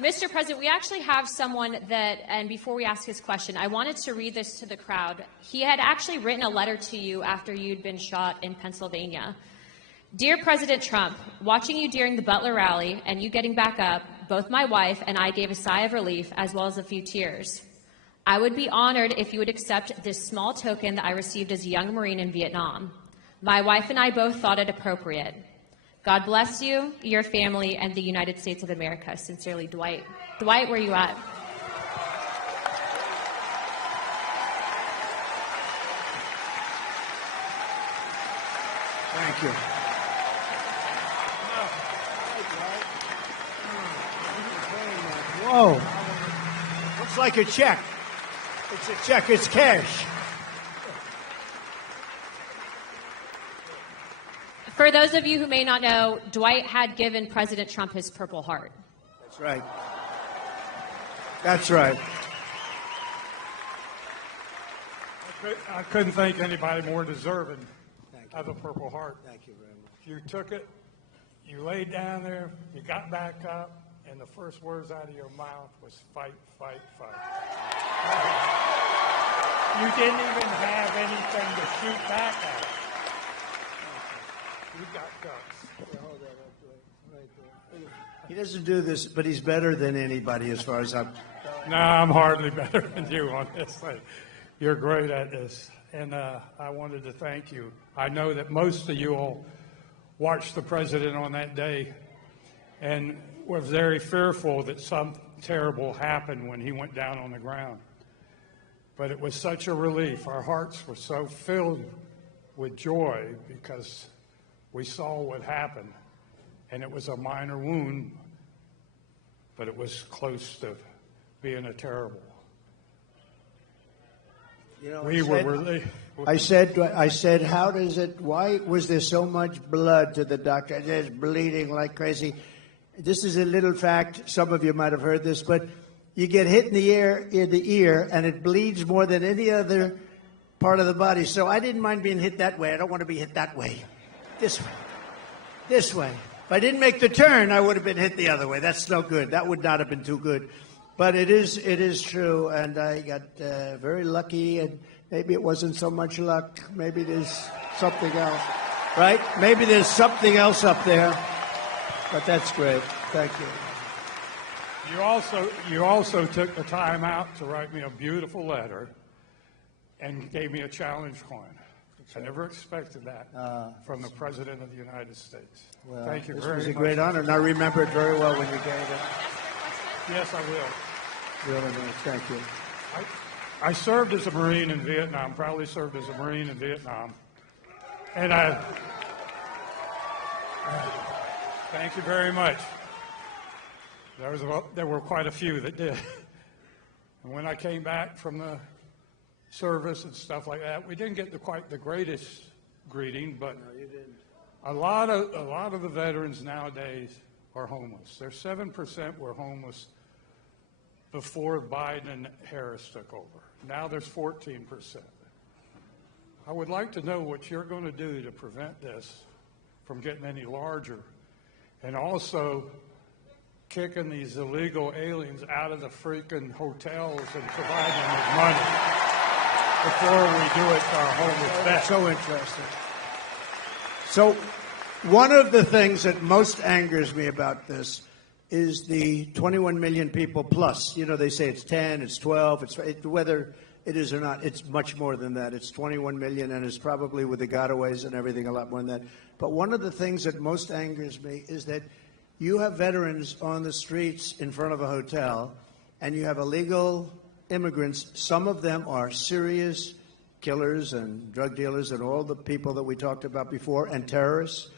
Mr. President, we actually have someone that, and before we ask his question, I wanted to read this to the crowd. He had actually written a letter to you after you'd been shot in Pennsylvania. Dear President Trump, watching you during the Butler rally and you getting back up, both my wife and I gave a sigh of relief as well as a few tears. I would be honored if you would accept this small token that I received as a young Marine in Vietnam. My wife and I both thought it appropriate. God bless you, your family, and the United States of America. Sincerely, Dwight. Dwight, where are you at? Thank you. Whoa. Looks like a check. It's a check. It's cash. For those of you who may not know, Dwight had given President Trump his Purple Heart. That's right. That's right. I couldn't think anybody more deserving of a Purple Heart. Thank you very much. You took it, you laid down there, you got back up, and the first words out of your mouth was fight, fight, fight. You didn't even have anything to shoot back at. You got guts. Hold that up right there. He doesn't do this, but he's better than anybody as far as I'm... No, I'm hardly better than you on this thing. You're great at this, and I wanted to thank you. I know that most of you all watched the president on that day and were very fearful that something terrible happened when he went down on the ground. But it was such a relief. Our hearts were so filled with joy because we saw what happened, and it was a minor wound, but it was close to being a terrible. You know, We were really... I said, how does it, why was there so much blood to the doctor? Just bleeding like crazy. This is a little fact. Some of you might have heard this, but you get hit in the ear, and it bleeds more than any other part of the body. So I didn't mind being hit that way. I don't want to be hit that way. This way. This way. If I didn't make the turn, I would have been hit the other way. That's no good. That would not have been too good. But it is true, and I got very lucky, and maybe it wasn't so much luck. Maybe there's something else, right? Maybe there's something else up there. But that's great. Thank you. You also took the time out to write me a beautiful letter and gave me a challenge coin. I never expected that from the President of the United States. Well, thank you very much. This was a great honor, and I remember it very well when you gave it. Yes, I will. Really nice. Thank you. I served as a Marine in Vietnam, proudly served as a Marine in Vietnam. And thank you very much. There were quite a few that did. And when I came back from the service and stuff like that, we didn't get quite the greatest greeting, but No, you didn't. a lot of the veterans nowadays are homeless. There's 7% were homeless before Biden and Harris took over. Now there's 14%. I would like to know what you're going to do to prevent this from getting any larger, and also kicking these illegal aliens out of the freaking hotels and providing them with money before we do it to our homeless vets. So interesting. So one of the things that most angers me about this is the 21 million people plus. You know, they say it's 10, it's 12, whether it is or not, it's much more than that. It's 21 million, and it's probably with the gotaways and everything a lot more than that. But one of the things that most angers me is that you have veterans on the streets in front of a hotel, and you have illegal immigrants. Some of them are serious killers and drug dealers and all the people that we talked about before, and terrorists.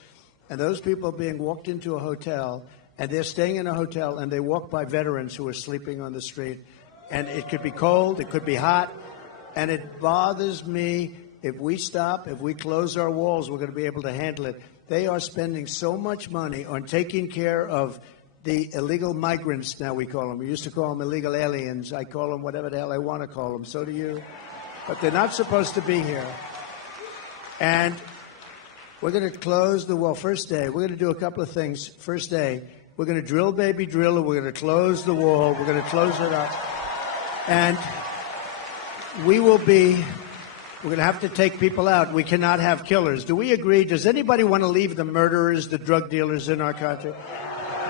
And those people being walked into a hotel, and they're staying in a hotel, and they walk by veterans who are sleeping on the street. And it could be cold, it could be hot, and it bothers me. If we stop, if we close our walls, we're going to be able to handle it. They are spending so much money on taking care of the illegal migrants, now we call them. We used to call them illegal aliens. I call them whatever the hell I want to call them. So do you. But they're not supposed to be here. And we're going to close the wall. First day, we're going to do a couple of things. First day, We're going to drill, baby, drill, and we're going to close the wall. We're going to close it up. And we're going to have to take people out. We cannot have killers. Do we agree? Does anybody want to leave the murderers, the drug dealers in our country?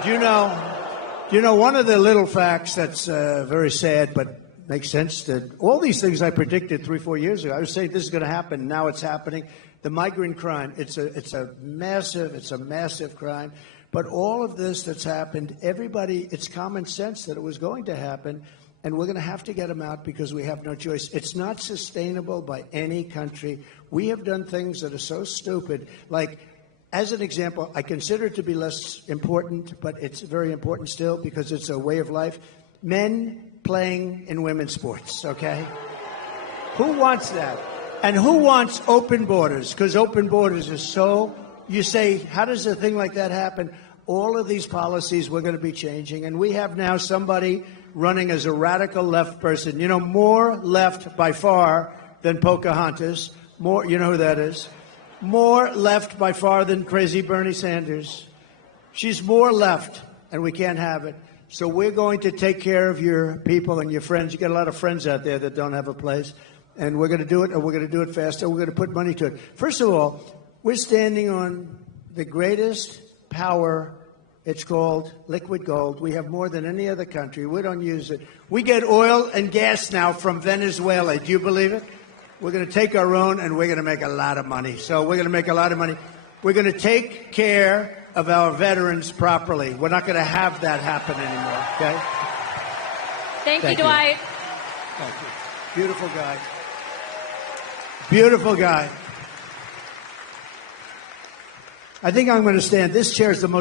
Do you know one of the little facts that's very sad but makes sense? That all these things I predicted 3-4 years ago, I was saying this is going to happen. Now it's happening. The migrant crime, it's a massive crime. But all of this that's happened, everybody, it's common sense that it was going to happen. And we're going to have to get them out because we have no choice. It's not sustainable by any country. We have done things that are so stupid. Like, as an example, I consider it to be less important, but it's very important still because it's a way of life. Men playing in women's sports, okay? Who wants that? And who wants open borders? Because open borders is so, you say, how does a thing like that happen? All of these policies we're going to be changing. And we have now somebody running as a radical left person. You know, more left by far than Pocahontas. More, you know who that is? More left by far than crazy Bernie Sanders. She's more left, and we can't have it. So we're going to take care of your people and your friends. You got a lot of friends out there that don't have a place. And we're going to do it, and we're going to do it faster. We're going to put money to it. First of all, we're standing on the greatest power. It's called liquid gold. We have more than any other country. We don't use it. We get oil and gas now from Venezuela. Do you believe it? We're going to take our own, and we're going to make a lot of money. So we're going to make a lot of money. We're going to take care of our veterans properly. We're not going to have that happen anymore, okay? Thank you, Dwight. Thank you. Beautiful guy. Beautiful guy. I think I'm going to stand. This chair is the most